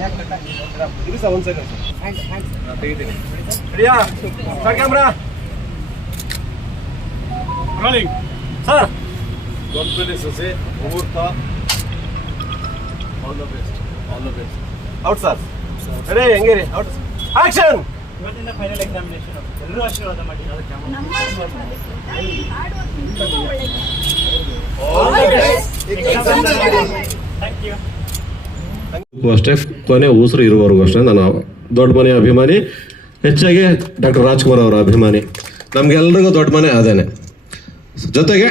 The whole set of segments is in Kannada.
ಕೃಷ್ಣ ಸರ್ ಒಂದು ಇದು ಸೆಕೆಂಡ್ ತೆಗಿತೀನಿ ರೆಡಿಯಾ ಸ್ಟಾರ್ಟ್ ಕ್ಯಾಮ್ರಾ ಸರ್ ದೊಡ್ಡ ಸಸಿ ಮುಹೂರ್ತ all the best all the best out sir ready ಹೆಂಗೆ ರೀ ಔಟ್ ಆಕ್ಷನ್ ಇವತ್ತಿನ ಫೈನಲ್ ಎಕ್ಸಾಮಿನೇಷನ್ ಎಲ್ಲರೂ ಆಶೀರ್ವಾದ ಮಾಡಿ ಥ್ಯಾಂಕ್ ಯು ಅಷ್ಟೇ ಕೊನೆ ಉಸಿರು ಇರುವವರೆಗೂ ಅಷ್ಟೇ ನಾನು ದೊಡ್ಡ ಮನೆ ಅಭಿಮಾನಿ, ಹೆಚ್ಚಾಗಿ ಡಾಕ್ಟರ್ ರಾಜ್ಕುಮಾರ್ ಅವರ ಅಭಿಮಾನಿ. ನಮ್ಗೆಲ್ರಿಗೂ ದೊಡ್ಡ ಮನೆ ಅದೇನೆ ಜೊತೆಗೆ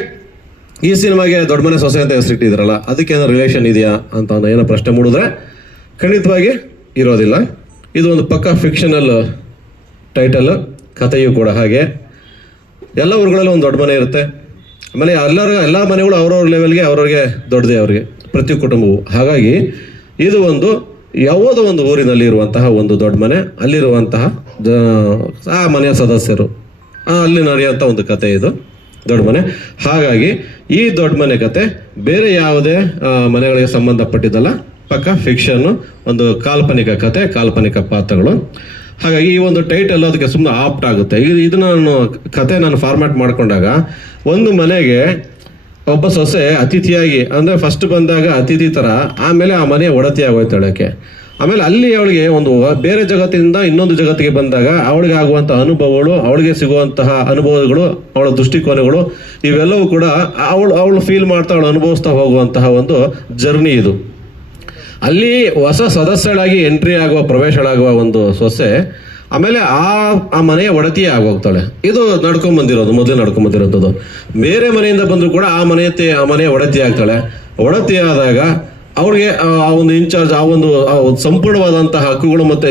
ಈ ಸಿನಿಮಾಗೆ ದೊಡ್ಡ ಮನೆ ಸೊಸೆ ಅಂತ ಹೆಸರಿಟ್ಟಿದ್ರಲ್ಲ ಅದಕ್ಕೆ ಏನೋ ರಿಲೇಷನ್ ಇದೆಯಾ ಅಂತ ಏನೋ ಪ್ರಶ್ನೆ ಮೂಡಿದ್ರೆ ಖಂಡಿತವಾಗಿ ಇರೋದಿಲ್ಲ. ಇದು ಒಂದು ಪಕ್ಕ ಫಿಕ್ಷನಲ್ ಟೈಟಲ್ ಕಥೆಯೂ ಕೂಡ ಹಾಗೆ. ಎಲ್ಲ ಊರುಗಳಲ್ಲೂ ಒಂದು ದೊಡ್ಡ ಮನೆ ಇರುತ್ತೆ. ಆಮೇಲೆ ಎಲ್ಲರೂ ಎಲ್ಲ ಮನೆಗಳು ಅವ್ರವ್ರ ಲೆವೆಲ್ಗೆ ಅವ್ರವ್ರಿಗೆ ದೊಡ್ಡದೇ ಅವ್ರಿಗೆ, ಪ್ರತಿ ಕುಟುಂಬವು. ಹಾಗಾಗಿ ಇದು ಒಂದು ಯಾವುದೋ ಒಂದು ಊರಿನಲ್ಲಿ ಇರುವಂತಹ ಒಂದು ದೊಡ್ಡ ಮನೆ, ಅಲ್ಲಿರುವಂತಹ ಆ ಮನೆಯ ಸದಸ್ಯರು. ಅಲ್ಲಿ ನಡೆಯುವಂಥ ಒಂದು ಕತೆ ಇದು, ದೊಡ್ಡ ಮನೆ. ಹಾಗಾಗಿ ಈ ದೊಡ್ಡ ಮನೆ ಕತೆ ಬೇರೆ ಯಾವುದೇ ಮನೆಗಳಿಗೆ ಸಂಬಂಧಪಟ್ಟಿದ್ದಲ್ಲ, ಪಕ್ಕ ಫಿಕ್ಷನ್ ಒಂದು ಕಾಲ್ಪನಿಕ ಕತೆ, ಕಾಲ್ಪನಿಕ ಪಾತ್ರಗಳು. ಹಾಗಾಗಿ ಈ ಒಂದು ಟೈಟಲ್ ಅದಕ್ಕೆ ಸುಮ್ಮನೆ ಆಪ್ಟ್ ಆಗುತ್ತೆ. ಇದು ಇದನ್ನ ನಾನು ಕತೆ ನಾನು ಫಾರ್ಮ್ಯಾಟ್ ಮಾಡ್ಕೊಂಡಾಗ ಒಂದು ಮನೆಗೆ ಒಬ್ಬ ಸೊಸೆ ಅತಿಥಿಯಾಗಿ, ಅಂದ್ರೆ ಫಸ್ಟ್ ಬಂದಾಗ ಅತಿಥಿ ತರ, ಆಮೇಲೆ ಆ ಮನೆ ಒಡತಿ ಆಗೋಯ್ತಾಳಕ್ಕೆ ಆಮೇಲೆ ಅಲ್ಲಿ ಅವಳಿಗೆ ಒಂದು ಬೇರೆ ಜಗತ್ತಿನಿಂದ ಇನ್ನೊಂದು ಜಗತ್ತಿಗೆ ಬಂದಾಗ ಅವಳಿಗೆ ಆಗುವಂತಹ ಅನುಭವಗಳು, ಅವಳಿಗೆ ಸಿಗುವಂತಹ ಅನುಭವಗಳು, ಅವಳ ದೃಷ್ಟಿಕೋನಗಳು, ಇವೆಲ್ಲವೂ ಕೂಡ ಅವಳು ಅವಳು ಫೀಲ್ ಮಾಡ್ತಾ, ಅವಳು ಅನುಭವಿಸ್ತಾ ಹೋಗುವಂತಹ ಒಂದು ಜರ್ನಿ ಇದು. ಅಲ್ಲಿ ಹೊಸ ಸದಸ್ಯಳಾಗಿ ಎಂಟ್ರಿ ಆಗುವ ಪ್ರವೇಶಗಳಾಗುವ ಒಂದು ಸೊಸೆ ಆಮೇಲೆ ಆ ಆ ಮನೆಯ ಒಡತಿಯೇ ಆಗೋಗ್ತಾಳೆ. ಇದು ನಡ್ಕೊಂಡ್ ಬಂದಿರೋದು, ಮೊದಲು ನಡ್ಕೊಂಡ್ ಬಂದಿರೋದು ಬೇರೆ ಮನೆಯಿಂದ ಬಂದರೂ ಕೂಡ ಆ ಮನೆಯ ಆ ಮನೆಯ ಒಡತಿ ಆಗ್ತಾಳೆ. ಒಡತಿ ಆದಾಗ ಅವ್ರಿಗೆ, ಆ ಒಂದು ಇನ್ಚಾರ್ಜ್, ಆ ಒಂದು ಸಂಪೂರ್ಣವಾದಂತಹ ಹಕ್ಕುಗಳು ಮತ್ತೆ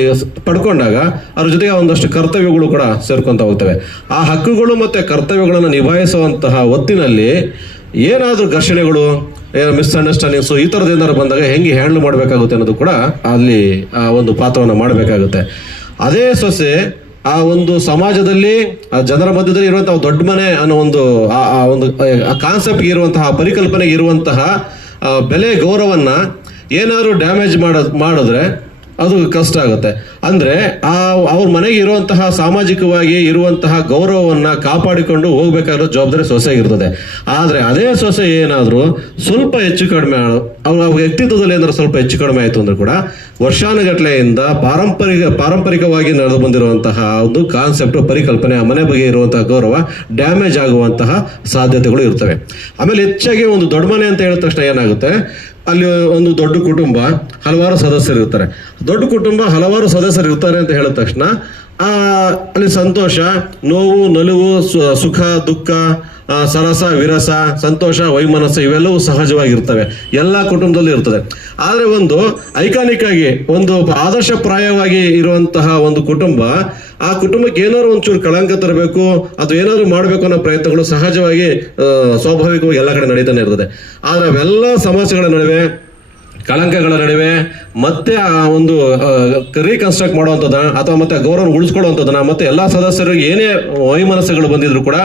ಪಡ್ಕೊಂಡಾಗ ಅದ್ರ ಜೊತೆಗೆ ಒಂದಷ್ಟು ಕರ್ತವ್ಯಗಳು ಕೂಡ ಸೇರ್ಕೊಂತ ಹೋಗ್ತವೆ. ಆ ಹಕ್ಕುಗಳು ಮತ್ತೆ ಕರ್ತವ್ಯಗಳನ್ನು ನಿಭಾಯಿಸುವಂತಹ ಹೊತ್ತಿನಲ್ಲಿ ಏನಾದರೂ ಘರ್ಷಣೆಗಳು ಮಿಸ್ಅಂಡರ್ಸ್ಟ್ಯಾಂಡಿಂಗ್ಸು ಈ ಥರದ್ದು ಏನಾದ್ರು ಬಂದಾಗ ಹೆಂಗೆ ಹ್ಯಾಂಡಲ್ ಮಾಡಬೇಕಾಗುತ್ತೆ ಅನ್ನೋದು ಕೂಡ ಅಲ್ಲಿ ಆ ಒಂದು ಪಾತ್ರವನ್ನು ಮಾಡಬೇಕಾಗುತ್ತೆ. ಅದೇ ಸೊಸೆ, ಆ ಒಂದು ಸಮಾಜದಲ್ಲಿ, ಆ ಜನರ ಮಧ್ಯದಲ್ಲಿ ಇರುವಂತಹ ದೊಡ್ಡ ಮನೆ ಅನ್ನೋ ಒಂದು, ಆ ಒಂದು ಕಾನ್ಸೆಪ್ಟ್ಗೆ ಇರುವಂತಹ ಪರಿಕಲ್ಪನೆಗೆ ಇರುವಂತಹ ಬೆಲೆ ಗೌರವನ್ನ ಏನಾದ್ರು ಡ್ಯಾಮೇಜ್ ಮಾಡೋದು ಮಾಡಿದ್ರೆ ಅದು ಕಷ್ಟ ಆಗುತ್ತೆ. ಅಂದ್ರೆ ಆ ಅವ್ರ ಮನೆಗೆ ಇರುವಂತಹ ಸಾಮಾಜಿಕವಾಗಿ ಇರುವಂತಹ ಗೌರವವನ್ನ ಕಾಪಾಡಿಕೊಂಡು ಹೋಗ್ಬೇಕಾಗಿರೋ ಜವಾಬ್ದಾರಿ ಸೊಸೆಗಿರ್ತದೆ ಆದ್ರೆ ಅದೇ ಸೊಸೆ ಏನಾದ್ರು ಸ್ವಲ್ಪ ಹೆಚ್ಚು ಕಡಿಮೆ ಅವ್ರ ವ್ಯಕ್ತಿತ್ವದಲ್ಲಿ ಏನಾದ್ರು ಸ್ವಲ್ಪ ಹೆಚ್ಚು ಕಡಿಮೆ ಆಯ್ತು ಅಂದ್ರೆ ಕೂಡ ವರ್ಷಾನುಗಟ್ಲೆಯಿಂದ ಪಾರಂಪರಿಕ, ಪಾರಂಪರಿಕವಾಗಿ ನಡೆದು ಬಂದಿರುವಂತಹ ಒಂದು ಕಾನ್ಸೆಪ್ಟ್ ಪರಿಕಲ್ಪನೆ, ಆ ಮನೆ ಬಗ್ಗೆ ಇರುವಂತಹ ಗೌರವ ಡ್ಯಾಮೇಜ್ ಆಗುವಂತಹ ಸಾಧ್ಯತೆಗಳು ಇರ್ತವೆ. ಆಮೇಲೆ ಹೆಚ್ಚಾಗಿ ಒಂದು ದೊಡ್ಡ ಮನೆ ಅಂತ ಹೇಳಿದ ತಕ್ಷಣ ಏನಾಗುತ್ತೆ? ಅಲ್ಲಿ ಒಂದು ದೊಡ್ಡ ಕುಟುಂಬ, ಹಲವಾರು ಸದಸ್ಯರು ಇರ್ತಾರೆ. ದೊಡ್ಡ ಕುಟುಂಬ, ಹಲವಾರು ಸದಸ್ಯರು ಇರ್ತಾರೆ ಅಂತ ಹೇಳಿದ ತಕ್ಷಣ, ಆ, ಅಲ್ಲಿ ಸಂತೋಷ, ನೋವು, ನಲುವು ಸುಖ, ದುಃಖ ಸರಸ, ವಿರಸ, ಸಂತೋಷ, ವೈಮನಸ್ಸ ಇವೆಲ್ಲವೂ ಸಹಜವಾಗಿರ್ತವೆ. ಎಲ್ಲ ಕುಟುಂಬದಲ್ಲೂ ಇರ್ತದೆ. ಆದರೆ ಒಂದು ಐಕಾನಿಕ್ ಆಗಿ ಒಂದು ಆದರ್ಶಪ್ರಾಯವಾಗಿ ಇರುವಂತಹ ಒಂದು ಕುಟುಂಬ ಆ ಕುಟುಂಬಕ್ಕೆ ಏನಾದ್ರು ಒಂಚೂರು ಕಳಂಕ ತರಬೇಕು ಅಥವಾ ಏನಾದ್ರು ಮಾಡಬೇಕು ಅನ್ನೋ ಪ್ರಯತ್ನಗಳು ಸಹಜವಾಗಿ ಸ್ವಾಭಾವಿಕವಾಗಿ ಎಲ್ಲ ಕಡೆ ನಡೀತಾನೆ ಇರ್ತದೆ. ಆದರೆ ಅವೆಲ್ಲ ಸಮಸ್ಯೆಗಳ ನಡುವೆ, ಕಳಂಕಗಳ ನಡುವೆ, ಮತ್ತೆ ಆ ಒಂದು ರೀಕನ್ಸ್ಟ್ರಕ್ಟ್ ಮಾಡುವಂಥದ್ದನ್ನ ಅಥವಾ ಮತ್ತೆ ಗೌರವ ಉಳಿಸ್ಕೊಳ್ಳುವಂಥದ್ದನ್ನ ಮತ್ತೆ ಎಲ್ಲ ಸದಸ್ಯರು ಏನೇ ವೈಮನಸ್ಸುಗಳು ಬಂದಿದ್ರು ಕೂಡ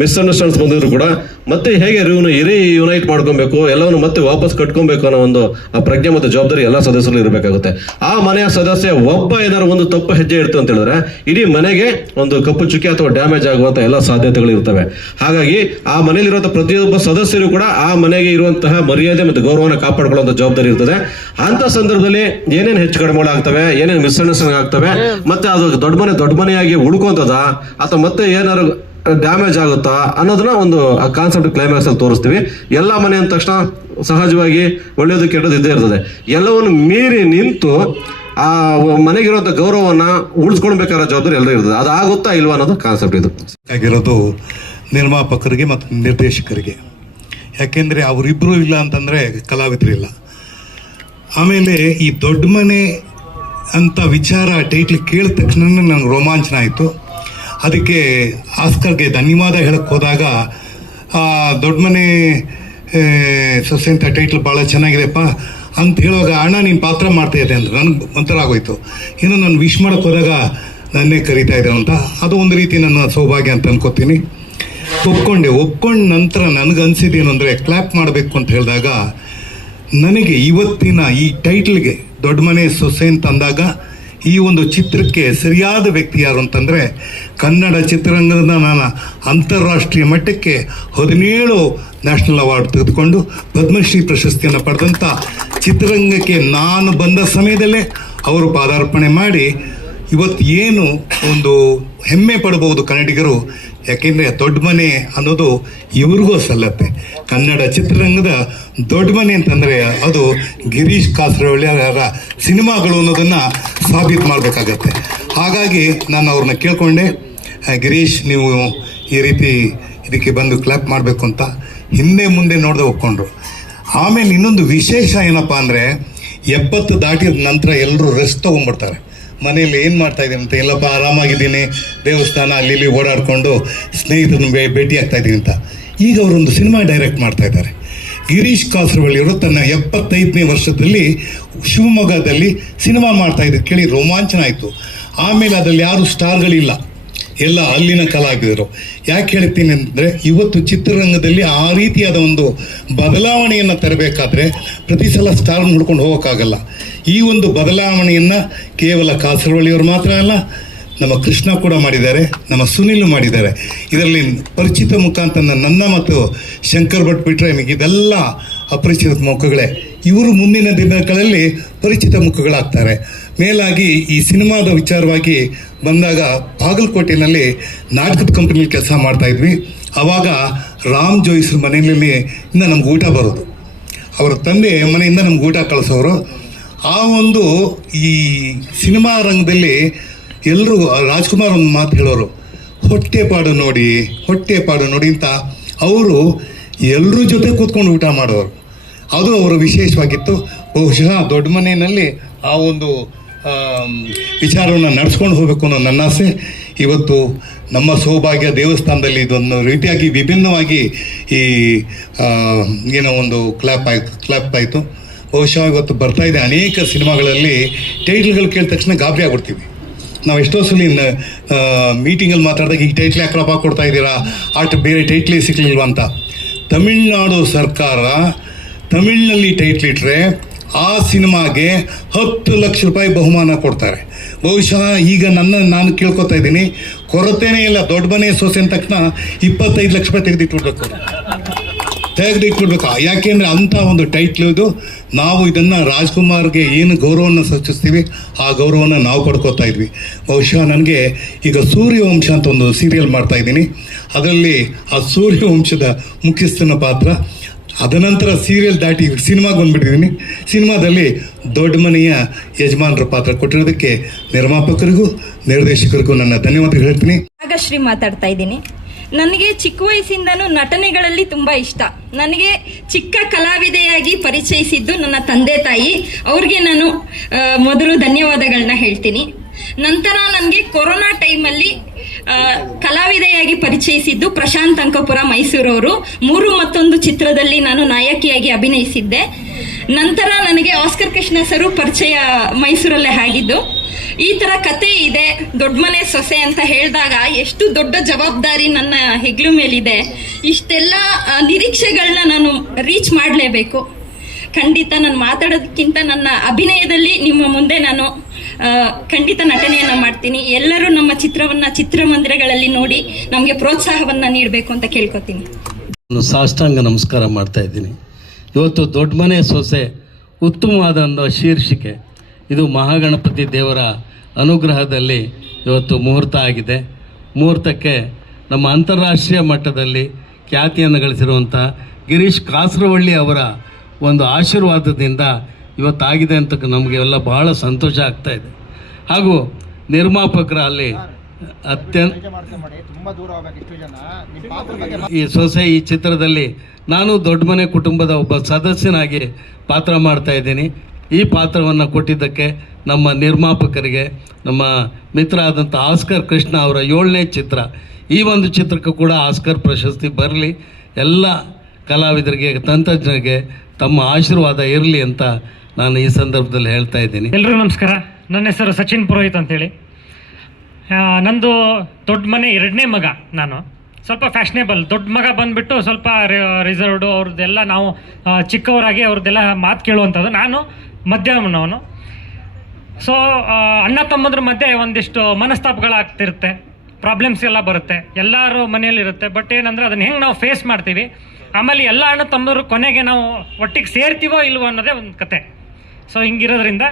ಮಿಸ್ಅಂಡರ್ಸ್ಟ್ಯಾಂಡ್ಸ್ ಬಂದಿದ್ರು ಕೂಡ ಮತ್ತೆ ಹೇಗೆ ಇವನು ಇರಿ ಯುನೈಟ್ ಮಾಡ್ಕೊಬೇಕು, ಎಲ್ಲವನ್ನು ಮತ್ತೆ ವಾಪಸ್ ಕಟ್ಕೊಬೇಕು ಅನ್ನೋ ಒಂದು, ಆ ಪ್ರಜ್ಞೆ ಮತ್ತು ಜವಾಬ್ದಾರಿ ಎಲ್ಲ ಸದಸ್ಯರು ಇರಬೇಕಾಗುತ್ತೆ. ಆ ಮನೆಯ ಸದಸ್ಯ ಒಬ್ಬ ಏನಾದ್ರು ಒಂದು ತಪ್ಪು ಹೆಜ್ಜೆ ಇಡ್ತು ಅಂತ ಹೇಳಿದ್ರೆ, ಇಡೀ ಮನೆಗೆ ಒಂದು ಕಪ್ಪು ಚುಕ್ಕಿ ಅಥವಾ ಡ್ಯಾಮೇಜ್ ಆಗುವಂತ ಎಲ್ಲ ಸಾಧ್ಯತೆಗಳು ಇರ್ತವೆ. ಹಾಗಾಗಿ ಆ ಮನೆಯಲ್ಲಿರುವಂತಹ ಪ್ರತಿಯೊಬ್ಬ ಸದಸ್ಯರು ಕೂಡ ಆ ಮನೆಗೆ ಇರುವಂತಹ ಮರ್ಯಾದೆ ಮತ್ತು ಗೌರವನ ಕಾಪಾಡ್ಕೊಳ್ಳುವಂತ ಜವಾಬ್ದಾರಿ ಇರ್ತದೆ. ಅಂತ ಸಂದರ್ಭದಲ್ಲಿ ಏನೇನು ಹೆಚ್ಚು ಕಡಿಮೆಗಳಾಗ್ತವೆ ಏನೇನು ಮಿಸ್ಅಂಡರ್ಸ್ಟ್ಯಾಂಡಿಂಗ್ ಆಗ್ತವೆ, ಮತ್ತೆ ಅದು ದೊಡ್ಡ ಮನೆ ದೊಡ್ಡ ಮನೆಯಾಗಿ ಉಳ್ಕೊಂತದ, ಅಥವಾ ಮತ್ತೆ ಏನಾದ್ರು ಡ್ಯಾಮೇಜ್ ಆಗುತ್ತಾ ಅನ್ನೋದನ್ನ ಒಂದು ಆ ಕಾನ್ಸೆಪ್ಟ್ ಕ್ಲೈಮ್ಯಾಕ್ಸ್ ಅಲ್ಲಿ ತೋರಿಸ್ತೀವಿ. ಎಲ್ಲ ಮನೆ ಅಂದ ತಕ್ಷಣ ಸಹಜವಾಗಿ ಒಳ್ಳೇದು ಕೆಟ್ಟದ್ದು ಇದ್ದೇ ಇರ್ತದೆ. ಎಲ್ಲವನ್ನು ಮೀರಿ ನಿಂತು ಆ ಮನೆಗಿರುವಂಥ ಗೌರವವನ್ನ ಉಳಿಸ್ಕೊಳ್ಬೇಕಾದ ಜವಾಬ್ದಾರಿ ಎಲ್ಲರೂ ಇರ್ತದೆ. ಅದು ಆಗುತ್ತಾ ಇಲ್ವಾ ಅನ್ನೋದು ಕಾನ್ಸೆಪ್ಟ್ ಇದು. ಆಗಿರೋದು ನಿರ್ಮಾಪಕರಿಗೆ ಮತ್ತು ನಿರ್ದೇಶಕರಿಗೆ. ಯಾಕೆಂದರೆ ಅವರಿಬ್ಬರು ಇಲ್ಲ ಅಂತಂದರೆ ಕಲಾವಿದರಿಲ್ಲ ಆಮೇಲೆ ಈ ದೊಡ್ಡ ಮನೆ ಅಂತ ವಿಚಾರ ಟೈಟ್ಲಿ ಕೇಳಿದ ತಕ್ಷಣ ನಂಗೆ ರೋಮಾಂಚನ ಆಯಿತು. ಅದಕ್ಕೆ ಆಸ್ಕರ್ಗೆ ಧನ್ಯವಾದ ಹೇಳಕ್ಕೆ ಹೋದಾಗ ದೊಡ್ಡ ಮನೆ ಆ, ಸೊಸೆ ಅಂತ ಟೈಟ್ಲ್ ಭಾಳ ಚೆನ್ನಾಗಿದೆಪ್ಪ ಅಂತ ಹೇಳುವಾಗ ಅಣ್ಣ ನೀನು ಪಾತ್ರ ಮಾಡ್ತಾ ಇದ್ದೆ ಅಂತ ನನಗೆ ಒಂಥರ ಆಗೋಯ್ತು. ಇನ್ನು ನಾನು ವಿಶ್ ಮಾಡೋಕ್ಕೆ ಹೋದಾಗ ನನ್ನೇ ಕರಿತಾ ಇದ್ದೆ ಅಂತ. ಅದು ಒಂದು ರೀತಿ ನನ್ನ ಸೌಭಾಗ್ಯ ಅಂತ ಅನ್ಕೋತೀನಿ. ಒಪ್ಕೊಂಡೆ. ಒಪ್ಕೊಂಡ ನಂತರ ನನಗೆ ನನಗನ್ಸಿದ್ದೇನು ಅಂದರೆ ಕ್ಲ್ಯಾಪ್ ಮಾಡಬೇಕು ಅಂತ ಹೇಳಿದಾಗ ನನಗೆ ಇವತ್ತಿನ ಈ ಟೈಟ್ಲ್ಗೆ ದೊಡ್ಡ ಮನೆ ಸೊಸೆ ಅಂತ ಅಂದಾಗ ಈ ಒಂದು ಚಿತ್ರಕ್ಕೆ ಸರಿಯಾದ ವ್ಯಕ್ತಿ ಯಾರು ಅಂತಂದರೆ ಕನ್ನಡ ಚಿತ್ರರಂಗದ ನಾನು ಅಂತಾರಾಷ್ಟ್ರೀಯ ಮಟ್ಟಕ್ಕೆ ಹದಿನೇಳು ನ್ಯಾಷನಲ್ ಅವಾರ್ಡ್ ತೆಗೆದುಕೊಂಡು ಪದ್ಮಶ್ರೀ ಪ್ರಶಸ್ತಿಯನ್ನು ಪಡೆದಂಥ ಚಿತ್ರರಂಗಕ್ಕೆ ನಾನು ಬಂದ ಸಮಯದಲ್ಲೇ ಅವರು ಪಾದಾರ್ಪಣೆ ಮಾಡಿ ಇವತ್ತು ಏನು ಒಂದು ಹೆಮ್ಮೆ ಪಡಬಹುದು ಕನ್ನಡಿಗರು ಯಾಕೆಂದರೆ ದೊಡ್ಡ ಮನೆ ಅನ್ನೋದು ಇವ್ರಿಗೂ ಸಲ್ಲತ್ತೆ. ಕನ್ನಡ ಚಿತ್ರರಂಗದ ದೊಡ್ಡ ಮನೆ ಅಂತಂದರೆ ಅದು ಗಿರೀಶ್ ಕಾಸರವಳ್ಳಿ ಅವರ ಸಿನಿಮಾಗಳು ಅನ್ನೋದನ್ನು ಸಾಬೀತು ಮಾಡಬೇಕಾಗತ್ತೆ. ಹಾಗಾಗಿ ನಾನು ಅವ್ರನ್ನ ಕೇಳ್ಕೊಂಡೆ ಗಿರೀಶ್, ನೀವು ಈ ರೀತಿ ಇದಕ್ಕೆ ಬಂದು ಕ್ಲಾಪ್ ಮಾಡಬೇಕು ಅಂತ ಹಿಂದೆ ಮುಂದೆ ನೋಡದೆ ಒಪ್ಕೊಂಡ್ರು ಆಮೇಲೆ ಇನ್ನೊಂದು ವಿಶೇಷ ಏನಪ್ಪ ಅಂದರೆ ಎಪ್ಪತ್ತು ದಾಟಿದ ನಂತರ ಎಲ್ಲರೂ ರೆಸ್ಟ್ ತೊಗೊಂಡ್ಬಿಡ್ತಾರೆ. ಮನೆಯಲ್ಲಿ ಏನು ಮಾಡ್ತಾ ಇದ್ದೀನಿ ಅಂತ ಎಲ್ಲಪ್ಪ ಆರಾಮಾಗಿದ್ದೀನಿ, ದೇವಸ್ಥಾನ ಅಲ್ಲಿ ಇಲ್ಲಿ ಓಡಾಡಿಕೊಂಡು ಸ್ನೇಹಿತರನ್ನ ಭೇಟಿ ಆಗ್ತಾ ಇದ್ದೀನಿ ಅಂತ. ಈಗ ಅವರೊಂದು ಸಿನಿಮಾ ಡೈರೆಕ್ಟ್ ಮಾಡ್ತಾ ಇದ್ದಾರೆ. ಗಿರೀಶ್ ಕಾಸರವಳ್ಳಿಯವರು ತನ್ನ ಎಪ್ಪತ್ತೈದನೇ ವರ್ಷದಲ್ಲಿ ಶಿವಮೊಗ್ಗದಲ್ಲಿ ಸಿನಿಮಾ ಮಾಡ್ತಾ ಇದ್ರು ಕೇಳಿ ರೋಮಾಂಚನ ಆಯಿತು. ಆಮೇಲೆ ಅದರಲ್ಲಿ ಯಾರು ಸ್ಟಾರ್ಗಳಿಲ್ಲ. ಎಲ್ಲ ಅಲ್ಲಿನ ಕಲಾವಿದರು. ಯಾಕೆ ಹೇಳ್ತೀನಿ ಅಂದರೆ ಇವತ್ತು ಚಿತ್ರರಂಗದಲ್ಲಿ ಆ ರೀತಿಯಾದ ಒಂದು ಬದಲಾವಣೆಯನ್ನು ತರಬೇಕಾದ್ರೆ ಪ್ರತಿ ಸಲ ಸ್ಟಾರ್ ಹುಡ್ಕೊಂಡು ಹೋಗೋಕ್ಕಾಗಲ್ಲ. ಈ ಒಂದು ಬದಲಾವಣೆಯನ್ನು ಕೇವಲ ಕಾಸರವಳ್ಳಿಯವರು ಮಾತ್ರ ಅಲ್ಲ, ನಮ್ಮ ಕೃಷ್ಣ ಕೂಡ ಮಾಡಿದ್ದಾರೆ, ನಮ್ಮ ಸುನಿಲ್ ಮಾಡಿದ್ದಾರೆ. ಇದರಲ್ಲಿ ಪರಿಚಿತ ಮುಖ ಅಂತ ನನ್ನ ಮತ್ತು ಶಂಕರ್ ಭಟ್ ಬಿಟ್ಟರೆ ಇದೆಲ್ಲ ಅಪರಿಚಿತ ಮುಖಗಳೇ. ಇವರು ಮುಂದಿನ ದಿನಗಳಲ್ಲಿ ಪರಿಚಿತ ಮುಖಗಳಾಗ್ತಾರೆ. ಮೇಲಾಗಿ ಈ ಸಿನಿಮಾದ ವಿಚಾರವಾಗಿ ಬಂದಾಗ ಬಾಗಲಕೋಟೆಯಲ್ಲಿ ನಾಟಕದ ಕಂಪ್ನಿಲಿ ಕೆಲಸ ಮಾಡ್ತಾ ಇದ್ವಿ. ಆವಾಗ ರಾಮ್ ಜೋಯಿಸ್ರ ಮನೆಯಲ್ಲಿ ಇಂದ ನಮ್ಗೆ ಊಟ ಬರೋದು. ಅವರ ತಂದೆ ಮನೆಯಿಂದ ನಮ್ಗೆ ಊಟ ಕಳಿಸೋರು. ಆ ಒಂದು ಈ ಸಿನಿಮಾ ರಂಗದಲ್ಲಿ ಎಲ್ಲರೂ ರಾಜ್ಕುಮಾರ್ ಒಂದು ಮಾತು ಹೇಳೋರು ಹೊಟ್ಟೆಪಾಡು ನೋಡಿ, ಹೊಟ್ಟೆ ಪಾಡು ನೋಡಿ ಅಂತ ಅವರು ಎಲ್ಲರ ಜೊತೆ ಕೂತ್ಕೊಂಡು ಊಟ ಮಾಡೋರು. ಅದು ಅವರ ವಿಶೇಷವಾಗಿತ್ತು. ಬಹುಶಃ ದೊಡ್ಡ ಮನೆಯಲ್ಲಿ ಆ ಒಂದು ವಿಚಾರವನ್ನು ನಡೆಸ್ಕೊಂಡು ಹೋಗಬೇಕು ಅನ್ನೋ ನನ್ನ ಆಸೆ. ಇವತ್ತು ನಮ್ಮ ಸೌಭಾಗ್ಯ ದೇವಸ್ಥಾನದಲ್ಲಿ ಇದೊಂದು ರೀತಿಯಾಗಿ ವಿಭಿನ್ನವಾಗಿ ಈ ಏನೋ ಒಂದು ಕ್ಲಾಪ್ ಆಯ್ತು ಕ್ಲಾಪ್ ಆಯಿತು. ಬಹುಶಃ ಇವತ್ತು ಬರ್ತಾ ಇದೆ ಅನೇಕ ಸಿನಿಮಾಗಳಲ್ಲಿ ಟೈಟ್ಲ್ಗಳು ಕೇಳಿದ ತಕ್ಷಣ ಗಾಬರಿ ಆಗ್ಬಿಡ್ತೀವಿ. ನಾವು ಎಷ್ಟೋ ಸಲ ಮೀಟಿಂಗಲ್ಲಿ ಮಾತಾಡಿದಾಗ ಈ ಟೈಟ್ಲ್ ಯಾಕ್ರಪ್ಪ ಕೊಡ್ತಾ ಇದ್ದೀರಾ? ಆಟ ಬೇರೆ ಟೈಟ್ಲೇ ಸಿಕ್ಕಲಿಲ್ವ ಅಂತ. ತಮಿಳ್ನಾಡು ಸರ್ಕಾರ ತಮಿಳ್ನಲ್ಲಿ ಟೈಟ್ಲ್ ಇಟ್ಟರೆ ಆ ಸಿನಿಮಾಗೆ ಹತ್ತು ಲಕ್ಷ ರೂಪಾಯಿ ಬಹುಮಾನ ಕೊಡ್ತಾರೆ. ಬಹುಶಃ ಈಗ ನನ್ನ, ನಾನು ಕೇಳ್ಕೊತಾ ಇದ್ದೀನಿ, ಕೊರತೆನೇ ಇಲ್ಲ ದೊಡ್ಡ ಮನೆ ಸೊಸೆ ಅಂದ ತಕ್ಷಣ ಇಪ್ಪತ್ತೈದು ಲಕ್ಷ ರೂಪಾಯಿ ತೆಗೆದಿಟ್ಬಿಡ್ಬೇಕು. ತೆಗೆದಿಟ್ಬಿಡ್ಬೇಕು. ಯಾಕೆಂದರೆ ಅಂಥ ಒಂದು ಟೈಟ್ಲ್ ಇದು. ನಾವು ಇದನ್ನು ರಾಜ್ಕುಮಾರ್ಗೆ ಏನು ಗೌರವವನ್ನು ಸೂಚಿಸ್ತೀವಿ ಆ ಗೌರವವನ್ನು ನಾವು ಪಡ್ಕೋತಾ ಇದ್ವಿ. ಬಹುಶಃ ನನಗೆ ಈಗ ಸೂರ್ಯವಂಶ ಅಂತ ಒಂದು ಸೀರಿಯಲ್ ಮಾಡ್ತಾ ಇದ್ದೀನಿ. ಅದರಲ್ಲಿ ಆ ಸೂರ್ಯವಂಶದ ಮುಖ್ಯಸ್ಥನ ಪಾತ್ರ ಅದನಂತರ ಸೀರಿಯಲ್ ದಾಟಿ ಸಿನಿಮಾಗೆ ಬಂದ್ಬಿಟ್ಟಿದ್ದೀನಿ ಸಿನಿಮಾದಲ್ಲಿ ದೊಡ್ಡ ಮನೆಯ ಯಜಮಾನರ ಪಾತ್ರ ಕೊಟ್ಟಿರೋದಕ್ಕೆ ನಿರ್ಮಾಪಕರಿಗೂ, ನಿರ್ದೇಶಕರಿಗೂ ನನ್ನ ಧನ್ಯವಾದ ಹೇಳ್ತೀನಿ. ನಾಗಶ್ರೀ ಮಾತಾಡ್ತಾ ಇದ್ದೀನಿ. ನನಗೆ ಚಿಕ್ಕ ವಯಸ್ಸಿಂದನೂ ನಟನೆಗಳಲ್ಲಿ ತುಂಬ ಇಷ್ಟ. ನನಗೆ ಚಿಕ್ಕ ಕಲಾವಿದೆಯಾಗಿ ಪರಿಚಯಿಸಿದ್ದು ನನ್ನ ತಂದೆ ತಾಯಿ. ಅವ್ರಿಗೆ ನಾನು ಮೊದಲು ಧನ್ಯವಾದಗಳನ್ನ ಹೇಳ್ತೀನಿ. ನಂತರ ನನಗೆ ಕೊರೋನಾ ಟೈಮಲ್ಲಿ ಕಲಾವಿದೆಯಾಗಿ ಪರಿಚಯಿಸಿದ್ದು ಪ್ರಶಾಂತ್ ಅಂಕಪುರ ಮೈಸೂರವರು. ಮೂರು ಮತ್ತೊಂದು ಚಿತ್ರದಲ್ಲಿ ನಾನು ನಾಯಕಿಯಾಗಿ ಅಭಿನಯಿಸಿದ್ದೆ. ನಂತರ ನನಗೆ ಆಸ್ಕರ್ ಕೃಷ್ಣ ಸರು ಪರಿಚಯ ಮೈಸೂರಲ್ಲೇ ಆಗಿದ್ದು, ಈ ತರ ಕತೆ ಇದೆ ದೊಡ್ಡ ಮನೆ ಸೊಸೆ ಅಂತ ಹೇಳಿದಾಗ ಎಷ್ಟು ದೊಡ್ಡ ಜವಾಬ್ದಾರಿ ನನ್ನ ಹೆಗ್ಲು ಮೇಲಿದೆ. ಇಷ್ಟೆಲ್ಲ ನಿರೀಕ್ಷೆಗಳನ್ನ ನಾನು ರೀಚ್ ಮಾಡಲೇಬೇಕು. ಖಂಡಿತ ನಾನು ಮಾತಾಡೋದಕ್ಕಿಂತ ನನ್ನ ಅಭಿನಯದಲ್ಲಿ ನಿಮ್ಮ ಮುಂದೆ ನಾನು ಖಂಡಿತ ನಟನೆಯನ್ನ ಮಾಡ್ತೀನಿ. ಎಲ್ಲರೂ ನಮ್ಮ ಚಿತ್ರವನ್ನ, ಚಿತ್ರಮಂದಿರಗಳಲ್ಲಿ ನೋಡಿ ನಮಗೆ ಪ್ರೋತ್ಸಾಹವನ್ನ ನೀಡಬೇಕು ಅಂತ ಕೇಳ್ಕೊತೀನಿ. ಸಾಷ್ಟಾಂಗ ನಮಸ್ಕಾರ ಮಾಡ್ತಾ ಇದ್ದೀನಿ. ಇವತ್ತು ದೊಡ್ಡ ಮನೆ ಸೊಸೆ ಉತ್ತಮವಾದ ಒಂದು ಶೀರ್ಷಿಕೆ. ಇದು ಮಹಾಗಣಪತಿ ದೇವರ ಅನುಗ್ರಹದಲ್ಲಿ ಇವತ್ತು ಮುಹೂರ್ತ ಆಗಿದೆ. ಮುಹೂರ್ತಕ್ಕೆ ನಮ್ಮ ಅಂತಾರಾಷ್ಟ್ರೀಯ ಮಟ್ಟದಲ್ಲಿ ಖ್ಯಾತಿಯನ್ನು ಗಳಿಸಿರುವಂಥ ಗಿರೀಶ್ ಕಾಸರವಳ್ಳಿ ಅವರ ಒಂದು ಆಶೀರ್ವಾದದಿಂದ ಇವತ್ತಾಗಿದೆ ಅಂತ ನಮಗೆಲ್ಲ ಬಹಳ ಸಂತೋಷ ಆಗ್ತಾ ಇದೆ. ಹಾಗೂ ನಿರ್ಮಾಪಕರ ಅಲ್ಲಿ ಅತ್ಯಂತ ಈ ಸೊಸೆ ಈ ಚಿತ್ರದಲ್ಲಿ ನಾನು ದೊಡ್ಡ ಮನೆ ಕುಟುಂಬದ ಒಬ್ಬ ಸದಸ್ಯನಾಗಿ ಪಾತ್ರ ಮಾಡ್ತಾ ಇದ್ದೀನಿ. ಈ ಪಾತ್ರವನ್ನು ಕೊಟ್ಟಿದ್ದಕ್ಕೆ ನಮ್ಮ ನಿರ್ಮಾಪಕರಿಗೆ ನಮ್ಮ ಮಿತ್ರ ಆದಂಥ ಆಸ್ಕರ್ ಕೃಷ್ಣ ಅವರ ಏಳನೇ ಚಿತ್ರ. ಈ ಒಂದು ಚಿತ್ರಕ್ಕೂ ಕೂಡ ಆಸ್ಕರ್ ಪ್ರಶಸ್ತಿ ಬರಲಿ. ಎಲ್ಲ ಕಲಾವಿದರಿಗೆ ತಂತ್ರಜ್ಞರಿಗೆ ತಮ್ಮ ಆಶೀರ್ವಾದ ಇರಲಿ ಅಂತ ನಾನು ಈ ಸಂದರ್ಭದಲ್ಲಿ ಹೇಳ್ತಾ ಇದ್ದೀನಿ. ಎಲ್ಲರೂ ನಮಸ್ಕಾರ. ನನ್ನ ಹೆಸರು ಸಚಿನ್ ಪುರೋಹಿತ್ ಅಂತೇಳಿ. ನಂದು ದೊಡ್ಡ ಮನೆ ಎರಡನೇ ಮಗ ನಾನು. ಸ್ವಲ್ಪ ಫ್ಯಾಷನೇಬಲ್ ದೊಡ್ಡ ಮಗ ಬಂದುಬಿಟ್ಟು ಸ್ವಲ್ಪ ರಿಸರ್ವ್ಡು ಅವ್ರದ್ದೆಲ್ಲ ನಾವು ಚಿಕ್ಕವರಾಗಿ ಅವ್ರದ್ದೆಲ್ಲ ಮಾತು ಕೇಳುವಂಥದ್ದು. ನಾನು ಮಧ್ಯಮನವನು ಸೊ ಅಣ್ಣ ತಮ್ಮದ್ರ ಮಧ್ಯೆ ಒಂದಿಷ್ಟು ಮನಸ್ತಾಪಗಳಾಗ್ತಿರುತ್ತೆ. ಪ್ರಾಬ್ಲಮ್ಸ್ ಎಲ್ಲ ಬರುತ್ತೆ. ಎಲ್ಲರೂ ಮನೆಯಲ್ಲಿರುತ್ತೆ. ಬಟ್ ಏನಂದ್ರೆ ಅದನ್ನು ಹೆಂಗೆ ನಾವು ಫೇಸ್ ಮಾಡ್ತೀವಿ? ಆಮೇಲೆ ಎಲ್ಲ ಅಣ್ಣ ತಮ್ಮದ್ರು ಕೊನೆಗೆ ನಾವು ಒಟ್ಟಿಗೆ ಸೇರ್ತೀವೋ ಇಲ್ವೋ ಅನ್ನೋದೇ ಒಂದು ಕತೆ. ಸೊ ಹಿಂಗಿರೋದ್ರಿಂದ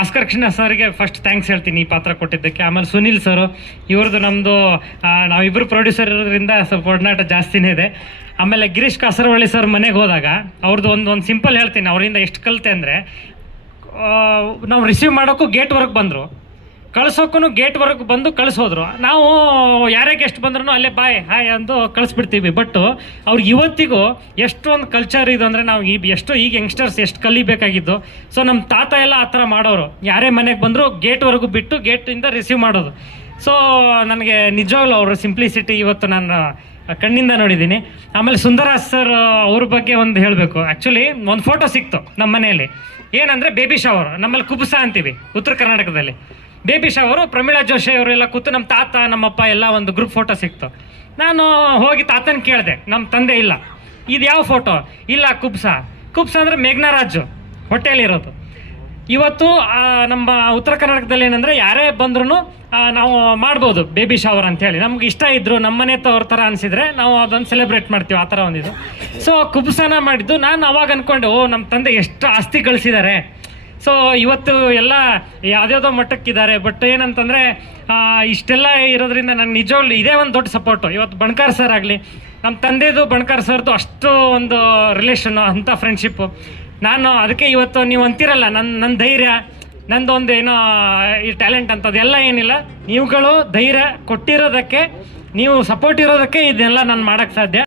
ಆಸ್ಕರ್ ಕೃಷ್ಣ ಸರ್ಗೆ ಫಸ್ಟ್ ಥ್ಯಾಂಕ್ಸ್ ಹೇಳ್ತೀನಿ ಈ ಪಾತ್ರ ಕೊಟ್ಟಿದ್ದಕ್ಕೆ. ಆಮೇಲೆ ಸುನಿಲ್ ಸರು, ಇವ್ರದ್ದು ನಮ್ಮದು ನಾವಿಬ್ಬರು ಪ್ರೊಡ್ಯೂಸರ್ ಇರೋದ್ರಿಂದ ಸ್ವಲ್ಪ ಒಡನಾಟ ಜಾಸ್ತಿನೇ ಇದೆ. ಆಮೇಲೆ ಗಿರೀಶ್ ಕಾಸರವಳ್ಳಿ ಸರ್ ಮನೆಗೆ ಹೋದಾಗ, ಅವ್ರದ್ದು ಒಂದು ಒಂದು ಸಿಂಪಲ್ ಹೇಳ್ತೀನಿ, ಅವರಿಂದ ಎಷ್ಟು ಕಲಿತೆ ಅಂದರೆ ನಾವು ರಿಸೀವ್ ಮಾಡೋಕ್ಕೂ ಗೇಟ್ವರೆಗೆ ಬಂದರು. ಕಳ್ಸೋಕ್ಕೂ ಗೇಟ್ವರೆಗೆ ಬಂದು ಕಳಿಸೋದ್ರು. ನಾವು ಯಾರೇ ಗೆಸ್ಟ್ ಬಂದ್ರೂ ಅಲ್ಲೇ ಬಾಯ್ ಹಾಯ್ ಅಂದು ಕಳಿಸ್ಬಿಡ್ತೀವಿ. ಬಟ್ ಅವ್ರಿಗೆ ಇವತ್ತಿಗೂ ಎಷ್ಟೊಂದು ಕಲ್ಚರ್ ಇದು ಅಂದರೆ ನಾವು ಈ ಎಷ್ಟೋ ಈಗ ಯಂಗ್ಸ್ಟರ್ಸ್ ಎಷ್ಟು ಕಲಿಬೇಕಾಗಿದ್ದು. ಸೊ ನಮ್ಮ ತಾತ ಎಲ್ಲ ಆ ಥರ ಮಾಡೋರು. ಯಾರೇ ಮನೆಗೆ ಬಂದರೂ ಗೇಟ್ವರೆಗೂ ಬಿಟ್ಟು ಗೇಟಿಂದ ರಿಸೀವ್ ಮಾಡೋದು. ಸೊ ನನಗೆ ನಿಜವಾಗ್ಲೂ ಅವರ ಸಿಂಪ್ಲಿಸಿಟಿ ಇವತ್ತು ನಾನು ಕಣ್ಣಿಂದ ನೋಡಿದ್ದೀನಿ. ಆಮೇಲೆ ಸುಂದರಾಜ್ ಸರ್ ಅವ್ರ ಬಗ್ಗೆ ಒಂದು ಹೇಳಬೇಕು. ಆ್ಯಕ್ಚುಲಿ ಒಂದು ಫೋಟೋ ಸಿಕ್ತು ನಮ್ಮ ಮನೆಯಲ್ಲಿ. ಏನಂದರೆ ಬೇಬಿ ಶವರ್ ನಮ್ಮಲ್ಲಿ ಕುಬುಸ ಅಂತೀವಿ, ಉತ್ತರ ಕರ್ನಾಟಕದಲ್ಲಿ. ಬೇಬಿ ಅವರು, ಪ್ರಮೀಳಾ ಜೋಶಿ ಅವರೆಲ್ಲ ಕೂತು ನಮ್ಮ ತಾತ, ನಮ್ಮಪ್ಪ ಎಲ್ಲ ಒಂದು ಗ್ರೂಪ್ ಫೋಟೋ ಸಿಕ್ತು. ನಾನು ಹೋಗಿ ತಾತನ ಕೇಳಿದೆ ನಮ್ಮ ತಂದೆ ಇಲ್ಲ. ಇದು ಯಾವ ಫೋಟೋ ಇಲ್ಲ, ಕುಬ್ಸ. ಕುಬ್ಸ ಅಂದರೆ ಮೇಘ್ನರಾಜು, ಹೊಟ್ಟೆಯಲ್ಲಿರೋದು. ಇವತ್ತು ನಮ್ಮ ಉತ್ತರ ಕರ್ನಾಟಕದಲ್ಲಿ ಏನಂದರೆ ಯಾರೇ ಬಂದ್ರೂ ನಾವು ಮಾಡ್ಬೋದು ಬೇಬಿ ಶವರ್ ಅಂತ ಹೇಳಿ ನಮ್ಗೆ ಇಷ್ಟ ಇದ್ದರು ನಮ್ಮನೆ ತವ್ರ ಥರ ಅನಿಸಿದ್ರೆ ನಾವು ಅದನ್ನು ಸೆಲೆಬ್ರೇಟ್ ಮಾಡ್ತೀವಿ, ಆ ಥರ ಒಂದಿದು. ಸೊ ಕುಬ್ಸನ ಮಾಡಿದ್ದು, ನಾನು ಅವಾಗ ಅಂದ್ಕೊಂಡೆ ಓ ನಮ್ಮ ತಂದೆ ಎಷ್ಟು ಆಸ್ತಿ ಗಳಿಸಿದ್ದಾರೆ ಸೊ ಇವತ್ತು ಎಲ್ಲ ಯಾವ್ದ್ಯಾವ್ದೋ ಮಟ್ಟಕ್ಕಿದ್ದಾರೆ. ಬಟ್ ಏನಂತಂದರೆ ಇಷ್ಟೆಲ್ಲ ಇರೋದ್ರಿಂದ ನಂಗೆ ನಿಜವಾಗ್ಲೂ ಇದೇ ಒಂದು ದೊಡ್ಡ ಸಪೋರ್ಟು ಇವತ್ತು ಬಣ್ಕಾರ್ ಸರ್ ಆಗಲಿ ನಮ್ಮ ತಂದೆದು ಬಣ್ಕಾರ್ ಸರ್ದು ಅಷ್ಟು ಒಂದು ರಿಲೇಷನ್ನು ಅಂಥ ಫ್ರೆಂಡ್ಶಿಪ್ಪು ನಾನು ಅದಕ್ಕೆ ಇವತ್ತು ನೀವು ಅಂತೀರಲ್ಲ ನನ್ನ ನನ್ನ ಧೈರ್ಯ, ನಂದು ಒಂದು ಏನೋ, ಈ ಟ್ಯಾಲೆಂಟ್ ಅಂತದೆಲ್ಲ ಏನಿಲ್ಲ. ನೀವುಗಳು ಧೈರ್ಯ ಕೊಟ್ಟಿರೋದಕ್ಕೆ, ನೀವು ಸಪೋರ್ಟ್ ಇರೋದಕ್ಕೆ ಇದನ್ನೆಲ್ಲ ನಾನು ಮಾಡೋಕ್ಕೆ ಸಾಧ್ಯ.